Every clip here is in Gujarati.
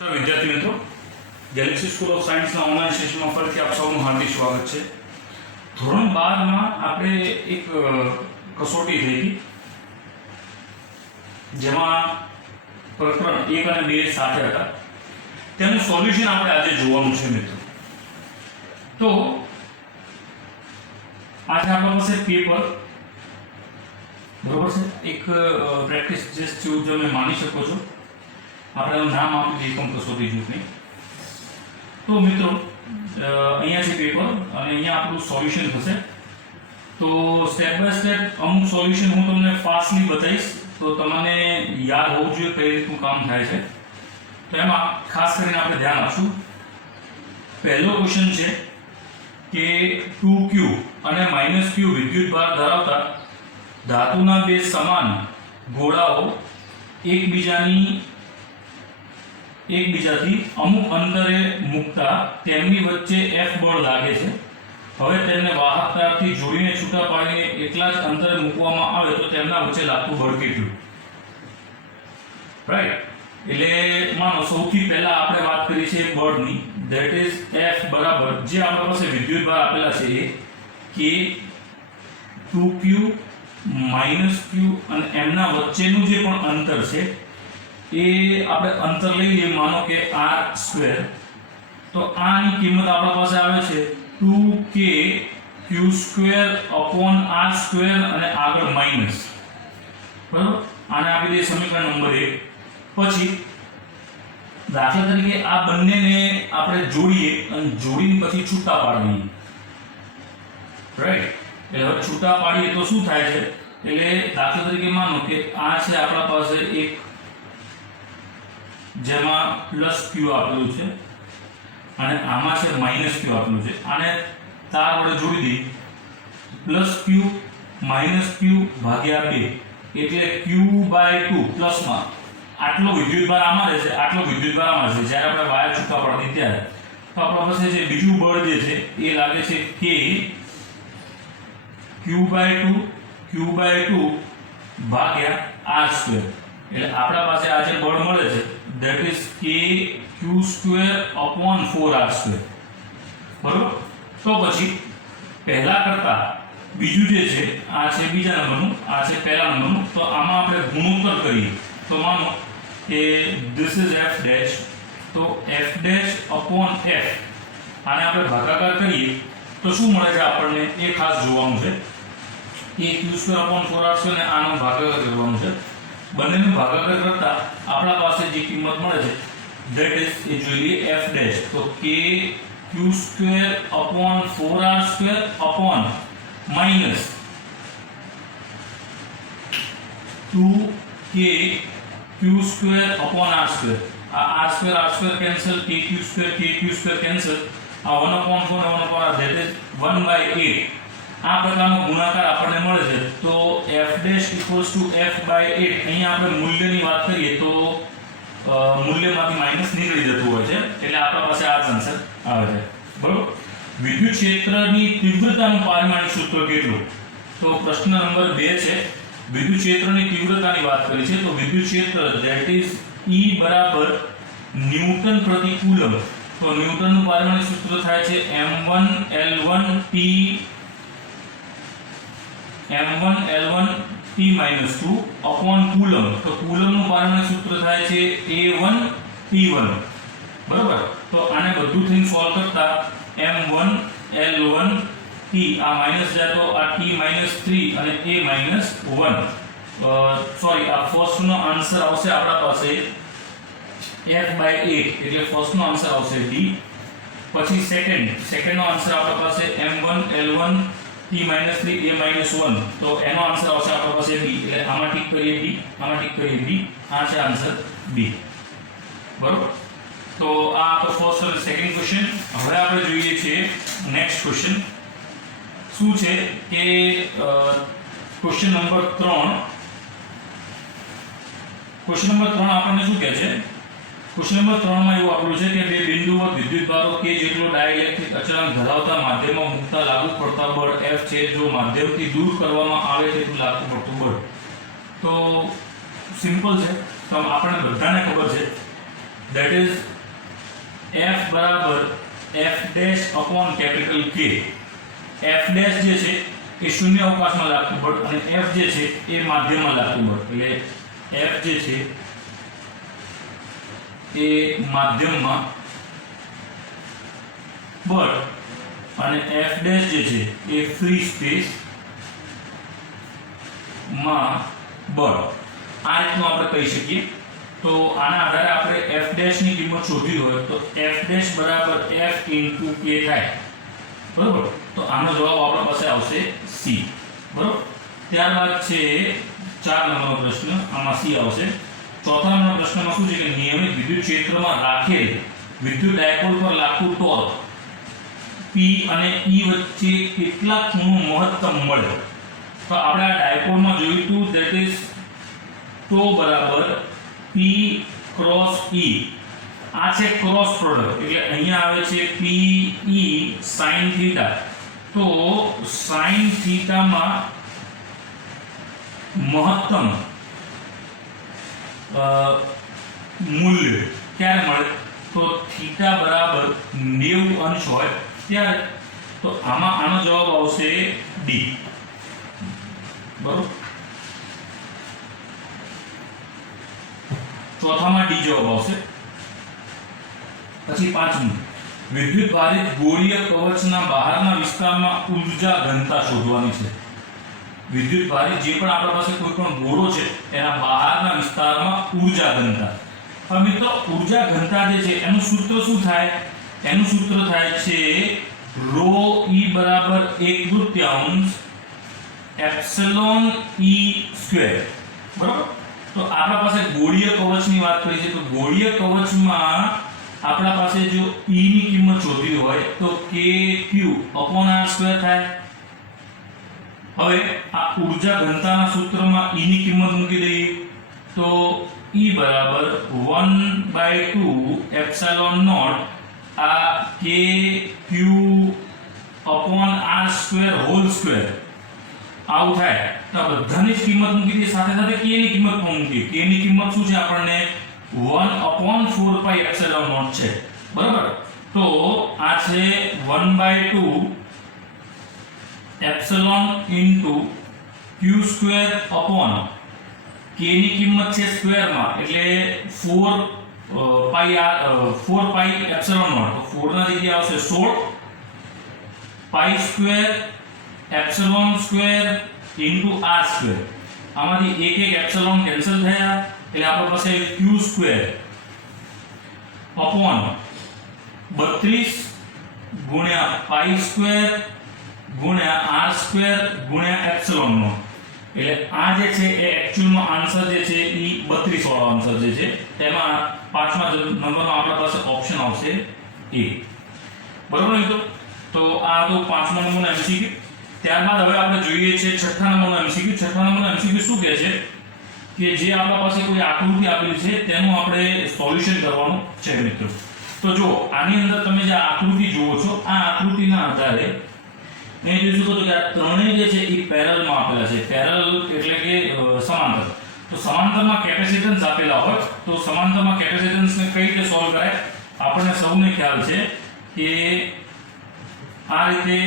विद्यार्थी मित्रों, Galaxy school of science online session में फरीથી આપ સૌનું હાર્દિક સ્વાગત છે। ધોરણ 12 માં આપણે એક કસોટી થઈ હતી જેમાં પ્રકરણ 1 અને 2 સાથે હતા। તેનું સોલ્યુશન આપણે આજે જોવાનું છે મિત્રો। તો આજે આપણા પાસે પેપર બરોબર છે, એક પ્રેક્ટિસ ટેસ્ટ જેવું તમે માની શકો છો। આપણે એનું નામ આપ્યું છે એકમ કસોટી જૂથની। તો મિત્રો અહીંયા છે પેપર અને અહીંયા આપણું સોલ્યુશન થશે। તો સ્ટેપ બાય સ્ટેપ અમુક સોલ્યુશન હું તમને ફાસ્ટલી બતાવીશ, તો તમને યાદ હોવું જોઈએ કઈ રીતનું કામ થાય છે। તો એમાં ખાસ કરીને આપણે ધ્યાન આપશું। પહેલો ક્વેશ્ચન છે કે 2q અને -q વિદ્યુત ભાર ધરાવતા ધાતુના બે સમાન ગોળાઓ એકબીજાથી અમુક અંતરે મૂકતા તેમની વચ્ચે F બળ લાગે છે। હવે તેમને વાહકતાથી જોડીને છૂટા પાડીને એટલા જ અંતરે મૂકવામાં આવે તો તેમના વચ્ચે લાગતું બળ કેટલું? રાઈટ, એટલે માનો સૌથી પહેલા આપણે વાત કરી છે બળની, ધેટ ઇઝ F બરાબર જે આપણા પાસે વિદ્યુત ભાર આપેલા છે એ કે 2q -q અને એમના વચ્ચેનું જે પણ અંતર છે એ આપણે અંતર લઈ લઈએ, માનો કે r²। તો આની કિંમત આપણા પાસે આવે છે 2k q²/r² અને આગળ માઈનસ, બરાબર। આને આપી દઈએ સમીકરણ નંબર 1। પછી દાખલા તરીકે આ બંનેને આપણે જોડીએ અને જોડીને પછી છૂટા પાડીએ, રાઈટ। એટલે હવે છૂટા પાડીએ તો શું થાય છે? એટલે દાખલા તરીકે માનો કે આ છે આપણા પાસે એક જેમાં +q આપેલું છે અને આમાં છે -q આપેલું છે। આને તાર વડે જોડી દઈએ, +q -q ભાગ્યા 2 એટલે q/2 પ્લસમાં આટલો વિદ્યુતભાર આમાં રહેશે, આટલો વિદ્યુતભાર આમાં રહેશે। જ્યારે આપણે વાયર છૂટા પાડીએ ત્યારે તો આપણા પાસે જે બીજું બળ જે છે એ લાગે છે k q/2 ભાગ્યા r²। એટલે આપણા પાસે આ જે બળ મળે છે that is k q²/4r², બરોબર। તો પછી પહેલા કરતા બીજું જે છે આ છે બીજા નંબરનું, આ છે પહેલા નંબરનું। તો આમાં આપણે ગુણોત્તર કરીએ તો માનો કે this is f' તો f'/f આને આપણે ભાગાકાર કરીએ તો શું મળે છે આપણને એ ખાસ જોવાનું છે। એ q²/4r² ને આનો ભાગાકાર કરવાનો છે। બંનેનો ભાગાકાર કરતા આપણા પાસે જે કિંમત મળે છે that is એ જોઈ લઈએ f' તો k q²/4r² upon minus 2k q²/r²। આ r² cancel, k q² cancel, આ 1/4 અને 1/r that is 1/8 આ પ્રકારનો ગુણાકાર આપણને મળે છે। તો f' f/8 અહીંયા આપણે મૂલ્યની વાત કરીએ તો મૂલ્યમાંથી માઈનસ નીકળી જતું હોય છે, એટલે આપણા પાસે આ જ આન્સર આવે છે, બરોબર। વિદ્યુત ક્ષેત્રની તીવ્રતાનું પારિમાણિક સૂત્ર કેટલું? તો પ્રશ્ન નંબર 2 છે, વિદ્યુત ક્ષેત્રની તીવ્રતાની વાત કરી છે। તો વિદ્યુત ક્ષેત્ર ધેટ ઇઝ E બરાબર ન્યૂટન પ્રતિ કુલમ। તો ન્યૂટનનું પારિમાણિક સૂત્ર થાય છે m1L1T -2 અપોન કુલમ। તો કુલમનું પારિમાણિક સૂત્ર થાય છે A1T1, બરાબર। તો આને બધું થઈને સોલ્વ કરતા m1L1T આ માઈનસ જાય તો આ T -3 અને A-1, સોરી આ ફર્સ્ટનો આન્સર આવશે આપણા પાસે f/8 એટલે ફર્સ્ટનો આન્સર આવશે D। પછી સેકન્ડનો આન્સર આપણા પાસે m1L1 T -3 A-1, તો એનો આન્સર આવશે આપણા પાસે B। એટલે આમાં ટીક કરીએ D, આમાં ટીક કરીએ B, આ છે આન્સર B, બરોબર। તો આ તો ફર્સ્ટ અને સેકન્ડ ક્વેશ્ચન। હવે આપણે જોઈએ છે નેક્સ્ટ ક્વેશ્ચન શું છે કે ક્વેશ્ચન નંબર 3 આપણને શું કહે છે? ક્વેશ્ચન નંબર 3 માં એવું આપેલું છે કે બે બિંદુવત વિદ્યુતભારો કે જેટલો ડાઇલેક્ટ્રિક અચળાંક ધરાવતા માધ્યમમાં મૂકતા લાગુ પડતા બળ F છે, જો માધ્યમથી દૂર કરવામાં આવે તેટલું લાગુ પડતું બળ। તો સિમ્પલ છે, તો આપણને બધાને ખબર છે that is f બરાબર f dash upon capital K. f dash જે છે એ શૂન્ય અવકાશમાં લાગતું બળ અને f જે છે એ માધ્યમમાં લાગતું બળ, એટલે f જે છે એ માધ્યમમાં બળ અને f ડેશ જે છે એ ફ્રી સ્પેસ માં બળ. આ રીતનું આપણે કહી શકીએ. તો આના આધારે આપણે f ડેશ ની કિંમત શોધવી હોય તો f ડેશ બરાબર f into k થાય, બરોબર. તો આનો જવાબ આપણા પાસે આવશે c, બરોબર. ત્યારબાદ છે 4 નંબરનો પ્રશ્ન, આમાં c આવશે. ચોથા નંબરના પ્રશ્નમાં શું છે કે નિયમિત વિદ્યુત ક્ષેત્રમાં રાખેલ વિદ્યુત ડાયપોલ પર લાગતું ટોર્ક P અને E વચ્ચે કેટલા ખૂણો મહત્તમ મળે. તો આપણે આ ડાયપોલમાં જોયું હતું, ધેટ ઇઝ ટો બરાબર P ક્રોસ E. આ છે ક્રોસ પ્રોડક્ટ, એટલે અહીંયા આવે છે PE sin થીટા. તો sin થીટામાં મહત્તમ મૂલ્ય ક્યારે મળે તો થીટા બરાબર 90 અંશ હોય ત્યારે. તો આમાં આનો જવાબ આવશે ડી, બરોબર. ચોથામાં ડી જવાબ આવશે. પછી પાંચમું, વિદ્યુત ભારિત ગોળીય કવચના બહારના વિસ્તારમાં ઊર્જા ઘનતા શોધવાની છે. વિદ્યુત ભારિત જે પણ આપણા પાસે કોઈ પણ ગોળો છે એના બહારના વિસ્તારમાં ઊર્જા ઘનતા. હવે મિત્રો ઊર્જા ઘનતા જે છે એનું સૂત્ર શું થાય? એનું સૂત્ર થાય છે ρ E બરાબર 1/3 એપ્સિલોન E સ્ક્વેર, બરાબર. તો આપણા પાસે ગોળીય કવચની વાત કરી છે, તો ગોળીય કવચમાં આપણા પાસે જો E ની કિંમત શોધવી હોય તો kq r સ્ક્વેર થાય. હવે આ ઊર્જા ઘનતાના સૂત્રમાં E ની કિંમત મૂકી દઈએ તો E બરાબર 1/2 એપ્સિલોન નોટ આ kq r square whole square આવું થાય. તો બધાની જ કિંમત મૂકી દઈએ, સાથે સાથે k ની કિંમત પણ મૂકી. k ની કિંમત શું છે આપણને 1/4 પાઈ એપ્સિલોન નોટ છે, બરાબર. તો આ છે 1/2 epsilon into q square upon k ની કિંમત છે સ્ક્વેરમાં એટલે 4 પાઈ એપ્સિલોન નોટ. તો 4 ના જગ્યાએ આવશે 16 pi square epsilon square into r square. આમાંથી એક એક એપ્સિલોન કેન્સલ થયા એટલે આપણી પાસે q સ્ક્વેર અપોન 32 ગુણ્યા પાઈ સ્ક્વેર ગુણ્યા r સ્ક્વેર ગુણ્યા એપ્સિલોન નોટ. એટલે આ જે છે એ એક્ચ્યુઅલમાં આન્સર જે છે એ 32 વાળો આન્સર જે છે તેમાં પાંચમા નંબરનો આપણા પાસે ઓપ્શન આવશે એ, બરોબર મિત્રો. તો આ તો પાંચમા નંબરનો એમસીક્યુ. ત્યારબાદ હવે આપણે જોઈએ છે છઠ્ઠા નંબરનો એમસીક્યુ. છઠ્ઠા નંબરનો એમસીક્યુ શું કહે છે કે જે આપણા પાસે કોઈ આકૃતિ આપેલી છે તેનું આપણે સોલ્યુશન કરવાનું છે મિત્રો. તો જો આની અંદર તમે જે આકૃતિ જુઓ છો આ આકૃતિના આધારે અહીં જોઈ શકો છો કે આ ત્રણેય જે છે એ પેરેલલમાં આપેલા છે. પેરેલલ એટલે કે સમાંતર. તો સમાંતરમાં કેપેસિટન્સ આપેલા હોય તો સમાંતરમાં કેપેસિટન્સને કઈ રીતે સોલ્વ કરાય આપણને સૌને ખ્યાલ છે કે આ રીતે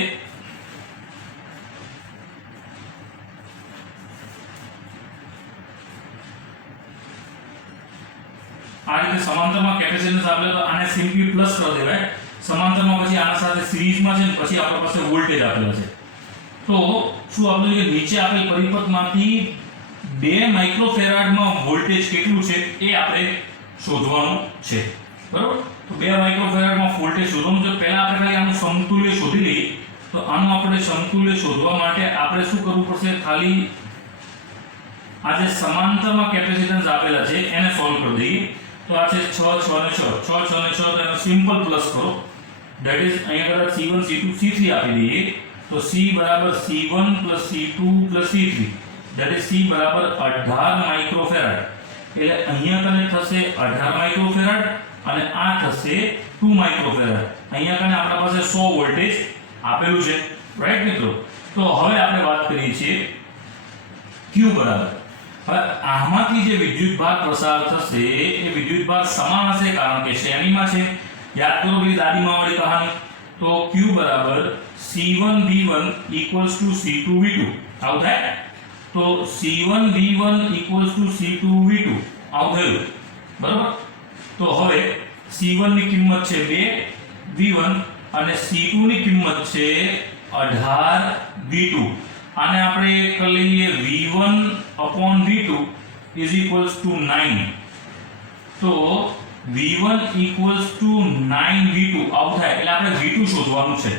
સમાંતરમાં કેપેસિટન્સ આપેલો તો આને સિમ્પલી પ્લસ કરી દેવાય. સમાંતરમાં પછી આના સાથે સિરીઝમાં છે ને પછી આપણી પાસે વોલ્ટેજ આપેલા છે. તો શું આપણે જે નીચે આપેલ પરિપથમાંથી 2 માઇક્રોફેરાડમાં વોલ્ટેજ કેટલું છે એ આપણે શોધવાનું છે, બરાબર. તો 2 માઇક્રોફેરાડમાં વોલ્ટેજ શોધવાનું છે. પહેલા આપણે ખાલી આનું સમતુલ્ય શોધી લઈએ. તો આનું આપણે સમતુલ્ય શોધવા માટે આપણે શું કરવું પડશે? ખાલી આ જે સમાંતરમાં કેપેસિટન્સ આપેલા છે એને સોલ્વ કરી દઈએ. તો આ છે 6 6 અને 6 6 6 અને 6 તો એનો સિમ્પલ પ્લસ કરો. ધેટ ઇઝ અહીંયા કદાચ C1 C2 C3 આપી દઈએ તો C બરાબર C1 C2 C3 that is C બરાબર 18 માઇક્રોફેરાડ. એટલે અહીંયા કને થશે 18 માઇક્રોફેરાડ અને આ થશે 2 માઇક્રોફેરાડ. અહીંયા કને આપણા પાસે 100 વોલ્ટેજ આપેલું છે, રાઈટ મિત્રો. તો હવે આપણે વાત કરીએ છીએ Q બરાબર. હવે આમાંથી જે વિદ્યુતભાર પ્રસાર થશે એ વિદ્યુતભાર સમાન હશે કારણ કે શ્રેણીમાં છે. યાદ કરો પેલી દાદીમાં વાળી કહાની. તો Q બરાબર C1V1 C2V2 આવું થાય. તો C1V1 C2V2 આવું થયું બરાબર. તો હવે C1 ની કિંમત છે 2 V1 અને C2 ની કિંમત છે 18 V2. આને આપણે કરી લઈએ V1/V2 9. તો V1 9 V2 આવું થાય એટલે આપણે V2 શોધવાનું છે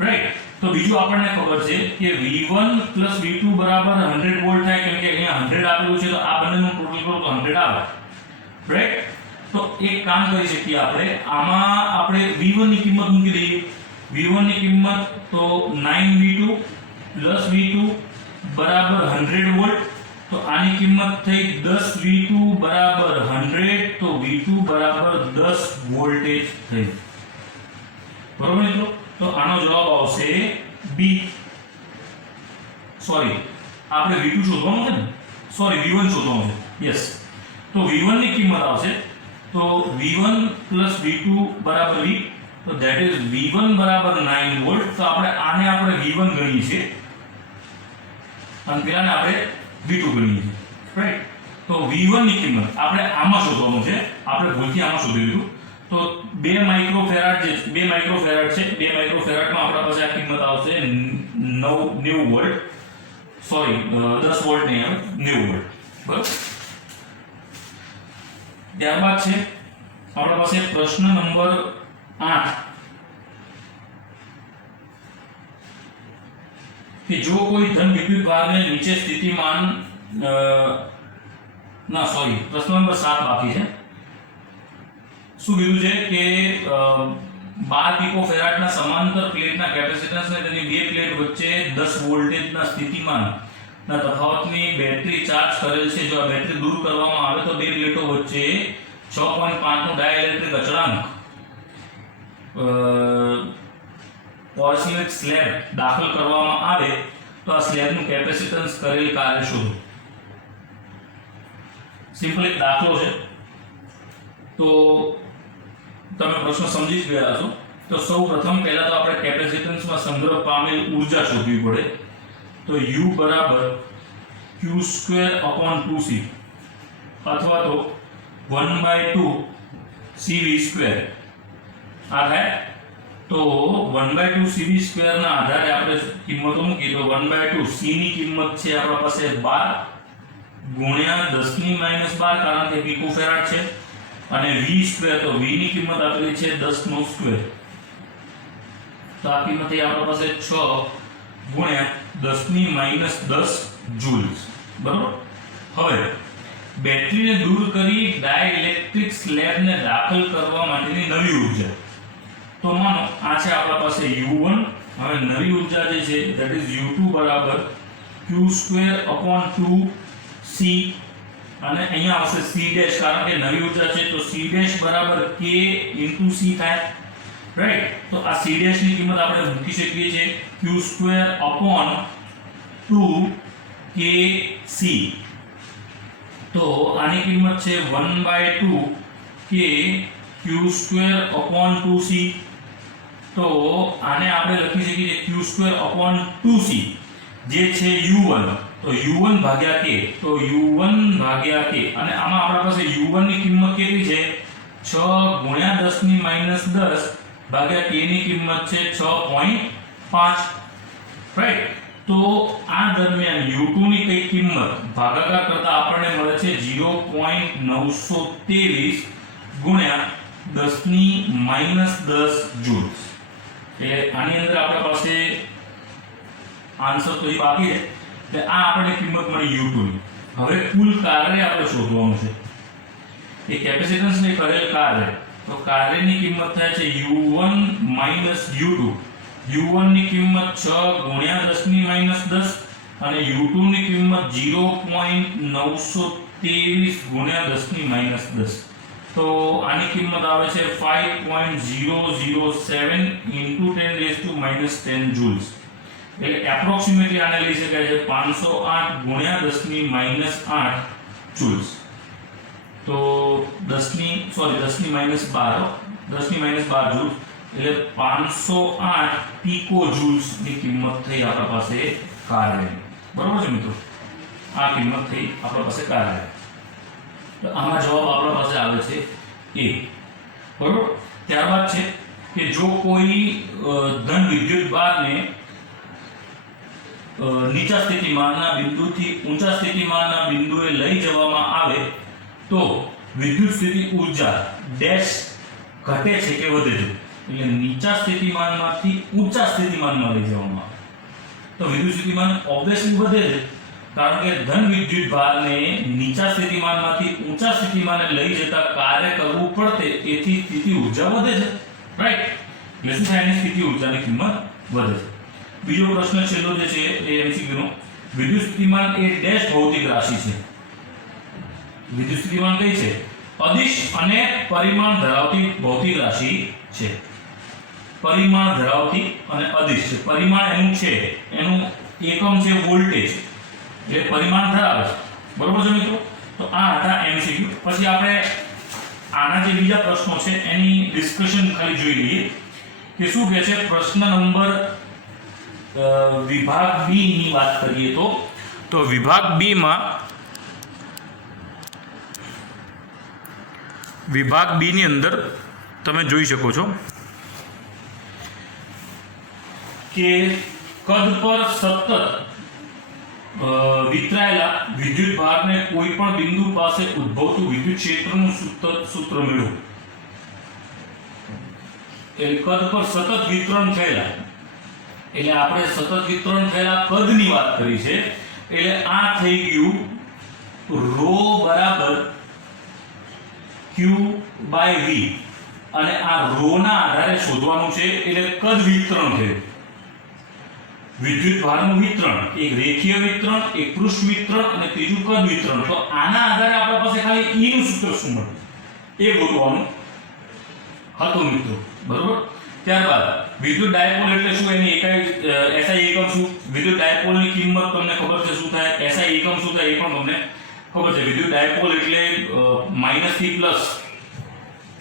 રાઈટ. તો બીજું આપણને ખબર છે કે V1 V2 બરાબર 100 વોલ્ટ થાય કેમ કે અહીંયા 100 આપેલું છે તો આ બંનેનું ટોટલ કરો તો 100 આવે રાઈટ. તો એક કામ કરી શકીએ આપણે આમાં આપણે V1 ની કિંમત મૂકી દઈએ. V1 ની કિંમત તો 9V2 V2 બરાબર 100 વોલ્ટ. તો આની કિંમત થઈ 10V2 બરાબર 100. તો V2 બરાબર 10 વોલ્ટેજ થઈ બરોબર મિત્રો. તો આનો જવાબ આવશે બી. સોરી આપણે V2 શોધવાનું છે ને, સોરી V1 શોધવાનું છે. યસ. તો V1 ની કિંમત આવશે તો V1 V2 બરાબર V. તો ધેટ ઇઝ V1 બરાબર 9 વોલ્ટ. તો આને આપણે V1 ગણીએ છીએ અને પેલાને આપણે V2 ગણીએ છીએ રાઈટ. તો V1 ની કિંમત આપણે આમાં શોધવાનું છે. આપણે ભૂલથી આમાં શોધી લીધું. તો 2 માઇક્રોફેરાડ છે 2 માઇક્રોફેરાડમાં આપણા પાસે આ કિંમત આવશે 90 વોલ્ટ. સોરી 10 વોલ્ટ નહીં આવે 90 વોલ્ટ બરાબર. ત્યારબાદ છે આપણા પાસે પ્રશ્ન નંબર 8 કે જો કોઈ ધન વિદ્યુતભારને નીચે સ્થિતિમાન પ્રશ્ન નંબર 7 બાકી છે. શું કીધું છે કે 12 પીકોફેરાડના સમાંતર પ્લેટના કેપેસિટન્સને તેની બે પ્લેટ વચ્ચે 10 વોલ્ટેજના સ્થિતિમાનના તફાવતની બેટરી ચાર્જ કરેલ છે. જો આ બેટરી દૂર કરવામાં આવે તો બે પ્લેટો વચ્ચે 6.5 નો ડાઇલેક્ટ્રિક અચળાંક પોર્સિલેટ સ્લેબ દાખલ કરવામાં આવે તો આ સ્લેબનું કેપેસિટન્સ કરેલ કાર્ય શોધો. સિમ્પલ એક દાખલો છે. તો તમે પ્રશ્ન સમજી જ ગયા છો. તો સૌ પ્રથમ પહેલા તો આપણે કેપેસિટન્સમાં સંગ્રહ પામેલ ઊર્જા શોધવી પડે. તો U બરાબર Q²/2C અથવા તો 1/2 CV². આ થાય. તો 1/2 CV² ના આધારે આપણે કિંમતો મૂકી. તો 1/2 C ની કિંમત છે આપણા પાસે 12 ગુણ્યા 10⁻12 કારણ કે પીકોફેરાડ છે. અને V² તો V ની કિંમત આપેલી છે 10². તો આ કિંમત એ આપણા પાસે 6 ગુણ્યા 10⁻10 જૂલ્સ બરાબર. હવે બેટરીને દૂર કરી ડાઇલેક્ટ્રિક સ્લેબને દાખલ કરવા માટેની નવી ઉર્જા. તો માનો આ છે આપણા પાસે U1. હવે નવી ઉર્જા જે છે ધેટ ઇઝ U2 બરાબર Q²/2C અને અહીંયા આવશે C ડેશ કારણ કે નવી ઉર્જા છે. તો C ડેશ બરાબર K * C થાય રાઈટ. તો આ C ડેશ ની કિંમત આપણે મૂકી શકીએ છીએ Q²/2KC. તો આની કિંમત છે 1/2 K Q²/2C. તો આને આપણે લખી શકીએ Q²/2C જે છે U1. તો U1 ભાગ્યા K. તો U1 ભાગ્યા K અને આમાં આપણા પાસે U1 ની કિંમત કેટલી છે 6 ગુણ્યા 10⁻10 ભાગ્યા K ની કિંમત છે 6.5 રાઈટ. તો આ દરમિયાન U2 ની કઈ કિંમત ભાગાકાર કરતા આપણને મળે છે 0.923 ગુણ્યા 10⁻10 જૂલ્સ. એટલે આની અંદર આપણા પાસે આન્સર તો બાકી છે. એટલે આ આપણને કિંમત મળી U2 ની. હવે કુલ કાર્ય આપણે શોધવાનું છે. એ કેપેસિટન્સને કરેલ કાર્ય. તો કાર્યની કિંમત થાય છે U1 - U2. U1 ની કિંમત 6 ગુણ્યા 10⁻10 અને U2 ની કિંમત 0.923 ગુણ્યા 10⁻10. તો આની કિંમત આવે છે 5.007 × 10⁻10 જૂલ્સ. એટલે એપ્રોક્સિમેટલી આને લઈ શકાય છે 508 ગુણ્યા 10⁻8 જૂલ્સ. તો 10⁻12 જૂલ્સ એટલે 508 પીકો જૂલ્સ ની કિંમત થઈ આપણા પાસે કાર્યની. બરોબર છે મિત્રો, આ કિંમત થઈ આપણા પાસે કાર્ય. તો આમાં જવાબ આપણા પાસે આવે છે એ. બરોબર. ત્યારબાદ છે કે જો કોઈ ધન વિદ્યુત ભારને નીચા સ્થિતિમાનના બિંદુથી ઊંચા સ્થિતિમાનના બિંદુએ લઈ જવામાં આવે તો વિદ્યુત સ્થિતિ ઊર્જા ડેશ ઘટે છે કે વધે છે. એટલે નીચા સ્થિતિમાનમાંથી ઊંચા સ્થિતિમાનમાં લઈ જવામાં આવે તો વિદ્યુત સ્થિતિમાન ઓબ્વિયસલી વધે છે, કારણ કે ધન વિદ્યુત ભારને નીચા સ્થિતિમાનમાંથી ઊંચા સ્થિતિમાને લઈ જતા કાર્ય કરવું પડે, તેથી સ્થિતિ ઊર્જા વધે છે. રાઈટ. એટલે શું થાય? સ્થિતિ ઊર્જાની કિંમત વધે છે. બીજો પ્રશ્ન છેલ્લો જે છે એ એમસીક્યુ નો, વિદ્યુત સ્થિતિમાન એ ડેશ ભૌતિક રાશિ છે. વિદ્યુત સ્થિતિમાન કઈ છે? અદિશ અને પરિમાણ ધરાવતી ભૌતિક રાશિ છે. પરિમાણ ધરાવતી અને અદિશ છે. પરિમાણ એનું છે, એનું એકમ છે વોલ્ટેજ, એટલે પરિમાણ ધરાવે છે. બરોબર છે મિત્રો? તો આ હતા એમસીક્યુ. પછી આપણે આના જે બીજા પ્રશ્નો છે એની ડિસ્કશન ખાલી જોઈ લઈએ કે શું કહે છે. પ્રશ્ન નંબર વિભાગ બી ની વાત કરીએ તો વિભાગ બી માં વિભાગ બી ની અંદર તમે જોઈ શકો છો કે કદ પર સતત વિતરાયેલા વિદ્યુત ભારને કોઈ પણ બિંદુ પાસે ઉદ્ભવતું વિદ્યુત ક્ષેત્રનું સૂત્ર મેળવો. એટલે કદ પર સતત વિતરણ થયેલા, એટલે આપણે સતત વિતરણ થયેલા કદની વાત કરી છે. એટલે આ થઈ ગયું ρ બરાબર q બાય v, અને આ ρ ના આધારે શોધવાનું છે. એટલે કદ વિતરણ થયું, વિદ્યુત ભારનું વિતરણ, એક રેખીય વિતરણ, એક પૃષ્ઠ વિતરણ અને ત્રીજું કદ વિતરણ. તો આના આધારે આપણા પાસે ખાલી E નું સૂત્ર શું મળે એ ગોતવાનું હતું મિત્રો. બરોબર. ત્યારબાદ વિદ્યુત ડાયપોલ એટલે શું, એની એકાઈ SI એકમ શું, વિદ્યુત ડાયપોલની કિંમત તમને ખબર છે શું થાય, SI એકમ શું થાય એ પણ તમને ખબર છે. વિદ્યુત ડાયપોલ એટલે માઈનસ થી પ્લસ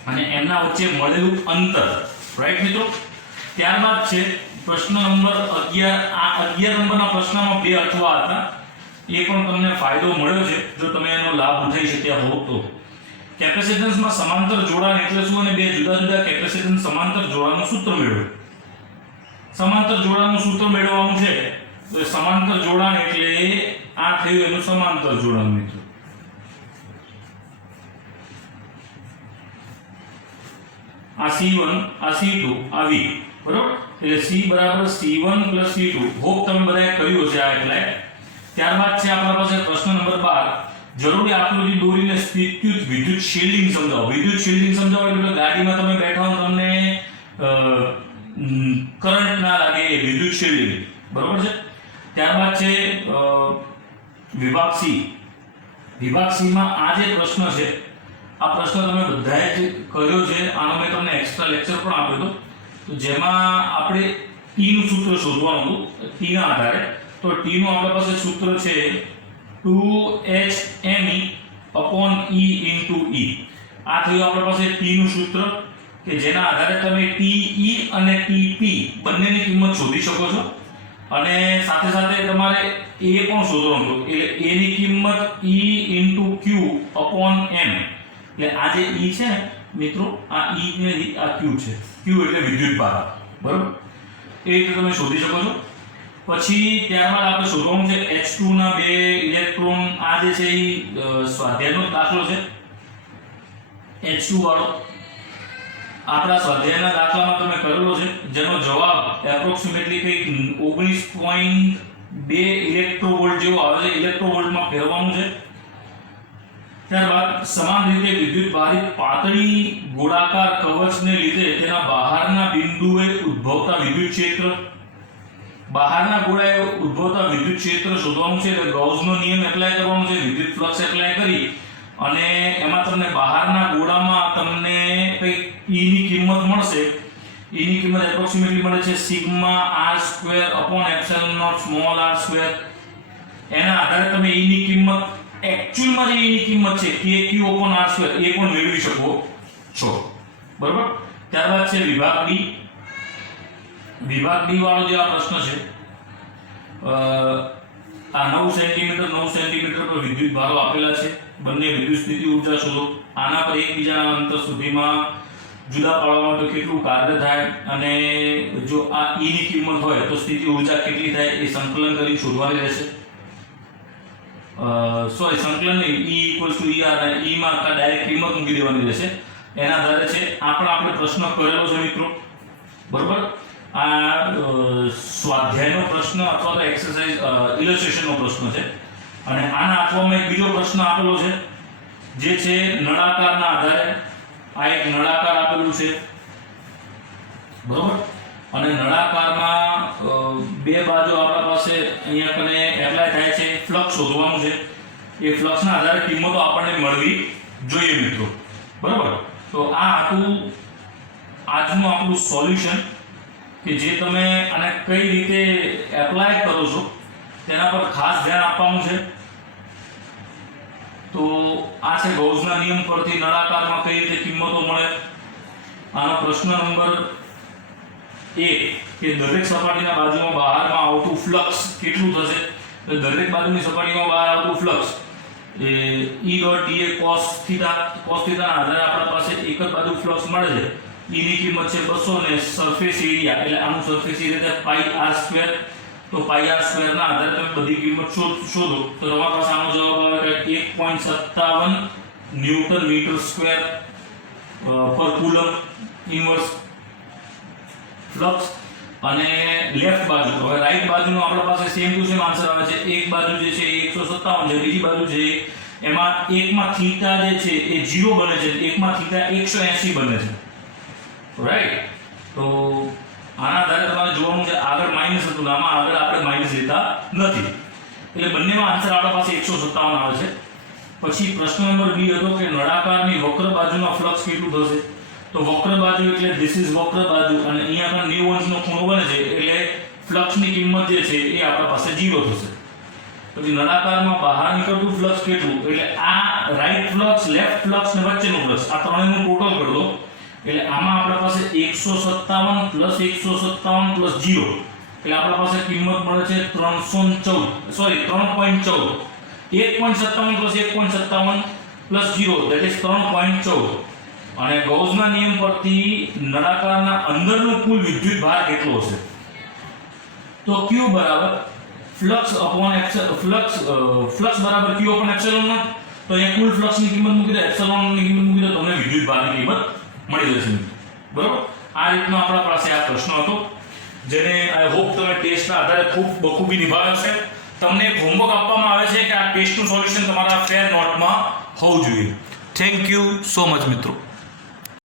અને એમના વચ્ચે મળેલું અંતર. રાઈટ મિત્રો. ત્યારબાદ છે પ્રશ્ન નંબર 11. આ 11 નંબરના પ્રશ્નમાં બે અર્થવા હતા, એ પણ તમને ફાયદો મળ્યો છે જો તમે એનો લાભ ઉઠાવી શક્યા હો તો. કેપેસિટન્સમાં સમાંતર જોડાણ એટલે શું અને બે જુદા જુદા કેપેસિટન્સ સમાંતર જોડાણનું સૂત્ર મેળવો. સમાંતર જોડાણનું સૂત્ર મેળવવાનું છે તો સમાંતર જોડાણ એટલે આ થયું એનું સમાંતર જોડાણ મિત્રો. આ C1 આ C2 આ V. બરોબર. એટલે C બરાબર C1 C2. હોપ તમે બધાએ કર્યું હશે આ એટલે. ત્યારબાદ છે આપણા પાસે પ્રશ્ન નંબર 12. જરૂરી આકૃતિ દોરીને વિદ્યુત શિલ્ડિંગ સમજાવો. વિદ્યુત શિલ્ડિંગ સમજાવો એટલે ગાડીમાં તમે બેઠા હો તમને કરંટ ના લાગે, વિદ્યુત શિલ્ડિંગ. બરોબર છે. ત્યારબાદ છે વિભાગ C. વિભાગ C માં આ જે પ્રશ્ન છે, આ પ્રશ્ન તમે બધાએ જ કર્યો છે. આનો મેં તમને એક્સ્ટ્રા લેક્ચર પણ આપ્યો હતો, તો જેમાં આપણે T નું સૂત્ર શોધવાનું હતું. T ના આધારે તો T નું આપણા પાસે સૂત્ર છે 2hme upon E into E. આ થયું આપણા પાસે T નું સૂત્ર કે જેના આધારે તમે TE અને TP બંનેની કિંમત શોધી શકો છો, અને સાથે સાથે તમારે A પણ શોધવાનું હતું. એટલે A ની કિંમત E into Q upon M. એટલે આ જે E છે મિત્રો, આ E ને આ Q છે. Q એટલે વિદ્યુત ભાર. બરોબર. એ રીતે તમે શોધી શકો છો. પછી ત્યારબાદ આપણે શોધવાનું છે H2 ના બે ઇલેક્ટ્રોન. આ જે છે એ સ્વાધ્યાયનો દાખલો છે H2 વાળો. આપણા સ્વાધ્યાયના દાખલામાં તમે કરેલો છે, જેનો જવાબ એપ્રોક્સિમેટલી કંઈક 19.2 ઇલેક્ટ્રોવોલ્ટ જેવો આવે છે. ઇલેક્ટ્રોવોલ્ટમાં ફેરવવાનું છે. ત્યારબાદ સમાન રીતે વિદ્યુત ભારિત પાતળી ગોળાકાર કવચને લીધે તેના બહારના બિંદુએ ઉદ્ભવતા વિદ્યુત ક્ષેત્ર, બહારના ગોળાએ ઉદ્ભવતા વિદ્યુત ક્ષેત્ર શોધવાનું છે. એટલે ગૌસનો નિયમ એપ્લાય કરવાનો છે, વિદ્યુત ફ્લક્સ એપ્લાય કરી અને એમાં તમને બહારના ગોળામાં તમને કંઈક E ની કિંમત મળશે. E ની કિંમત એપ્રોક્સિમેટલી મળે છે sigma r square upon epsilon nought small r square. એના આધારે તમે E ની કિંમત એક્ચ્યુઅલમાં જે E ની કિંમત છે kq અપોન r સ્ક્વેર એ પણ મેળવી શકો છો. બરાબર. ત્યારબાદ છે વિભાગ D. વિભાગ D વાળો જે આ પ્રશ્ન છે, આ 9 સેન્ટીમીટર પર વિદ્યુત ભારો આપેલા છે. બંને વિદ્યુત સ્થિતિ ઊર્જા શોધો. આના પર એકબીજાના અંતર સુધીમાં જુદા પાડવામાં તો કેટલું કાર્ય થાય અને જો આ E ની કિંમત હોય તો સ્થિતિ ઊર્જા કેટલી થાય એ સંકલન કરી શોધવાની રહેશે. સંકલન નહીં, E ER અને E માં ડાયરેક્ટ કિંમત મૂકી દેવાની રહેશે. એના આધારે છે આપણે પ્રશ્ન કરેલો છે મિત્રો. બરોબર. આ સ્વાધ્યાયનો પ્રશ્ન અથવા તો એક્સરસાઇઝ ઇલસ્ટ્રેશનનો પ્રશ્ન છે અને આના આપવામાં એક બીજો પ્રશ્ન આપેલો છે જે છે નળાકારના આધારે. આ એક નળાકાર આપેલું છે. બરોબર. અને નળાકારમાં બે બાજુ આપણા પાસે અહીંયા કને એપ્લાય થાય છે. ફ્લક્સ શોધવાનું છે. એ ફ્લક્સના આધારે કિંમતો આપણને મળવી જોઈએ મિત્રો. બરોબર. તો આ હતું આજનું આપણું સોલ્યુશન કે જે તમે આને કઈ રીતે એપ્લાય કરો છો તેના પર ખાસ ધ્યાન આપવાનું છે. તો આ છે ગૌસના નિયમ પરથી નળાકારમાં કઈ રીતે કિંમતો મળે. આનો પ્રશ્ન નંબર 1 કે દરેક સપાટીના બાજુમાં બહારમાં આવતું ફ્લક્સ કેટલું થશે. તો દરેક બાજુની સપાટીમાં બહાર આવતું ફ્લક્સ E ડોટ d એ cos થીટા ના આધારે આપણા પાસે એક જ બાજુ ફ્લક્સ મળે છે. E ની કિંમત છે 200 ને સરફેસ એરિયા એટલે આનું સરફેસ એરિયા છે પાઈ r સ્ક્વેર. તો પાઈ r સ્ક્વેર ના આધારે તમે બધી કિંમત શોધો તો તમારા પાસે આનો જવાબ આવે કે 1.57 ન્યૂટન મીટર સ્ક્વેર પર કુલમ ઇન્વર્સ ફ્લક્સ. અને લેફ્ટ બાજુ, હવે રાઈટ બાજુનો આપણા પાસે સેમ ટુ સેમ આન્સર આવે છે. એક બાજુ જે છે 157 છે, બીજી બાજુ છે એમાં એકમાં થીટા જે છે એ 0 બને છે, એકમાં થીટા 180 બને છે. રાઈટ. તો આના આધારે તમારે જોવાનું છે આગળ માઈનસ હતું ને આમાં આગળ આપણે માઈનસ લેતા નથી એટલે બંનેનો આન્સર આપણા પાસે 157 આવે છે. પછી પ્રશ્ન નંબર 2 હતો કે નળાકારની વક્ર બાજુમાં ફ્લક્સ કેટલું થશે. તો વક્ર બાજુ એટલે ધીસ ઇઝ વક્ર બાજુ અને અહીંયા પણ 90 અંશનો ખૂણો બને છે એટલે ફ્લક્સની કિંમત જે છે એ આપણા પાસે 0 થશે. પછી નળાકારમાં બહાર નીકળતું ફ્લક્સ કેટલું એટલે આ રાઈટ ફ્લક્સ, લેફ્ટ ફ્લક્સ ને વચ્ચેનું ફ્લક્સ આ ત્રણેયનું ટોટલ કરી દો એટલે આમાં આપણા પાસે 157 + 157 + 0 એટલે આપણા પાસે કિંમત મળે છે 3.14 1.57 + 1.57 + 0 that is 3.14. અને ગૌસના નિયમ પરથી નળાકારના અંદરનો કુલ વિદ્યુત ભાર કેટલો હશે. તો Q બરાબર ફ્લક્સ અપોન ફ્લક્સ બરાબર Q અપોન એપ્સિલોન નોટ. તો અહીંયા કુલ ફ્લક્સની કિંમત મૂકી દો, એપ્સિલોનની કિંમત મૂકી દો, તમને વિદ્યુત ભારની કિંમત મળી જશે. બરોબર. આ રીતનો આપણા પાસે આ પ્રશ્ન હતો જેને આઈ હોપ તમે ટેસ્ટના આધારે ખૂબ બખૂબી નિભાવ્યો છે. તમને એક હોમવર્ક આપવામાં આવે છે કે આ ટેસ્ટનું સોલ્યુશન તમારા ફેર નોટમાં હોવું જોઈએ. થેન્ક યુ સો મચ મિત્રો.